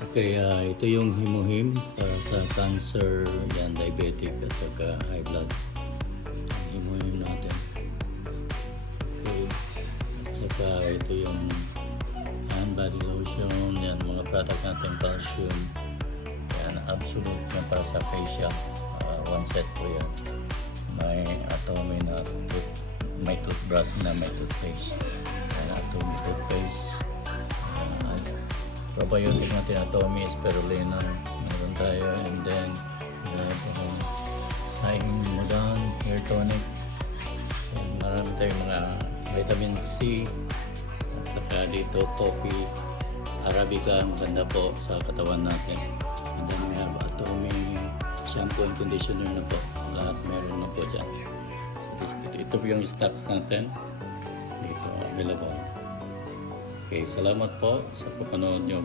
Okay, ito yung himuhim para sa cancer, yan, diabetic at saka high blood. Himuhim natin. Okay, at saka ito yung hand body lotion, yan, mga product natin, calcium. Yan, absolute na para sa facial. One set po yan. May Atomy na may toothbrush na may toothpaste. Yan, Atomy toothpaste. Probiotic natin, Atomy, spirulina, meron tayo, and then Saimudan hair tonic. So, marami tayong mga vitamin C, at saka dito coffee Arabica, maganda po sa katawan natin. And then we have Atomy shampoo and conditioner na po, lahat meron na po dyan. So, ito po yung stocks natin dito available. Okay, salamat po sa papanood nyo.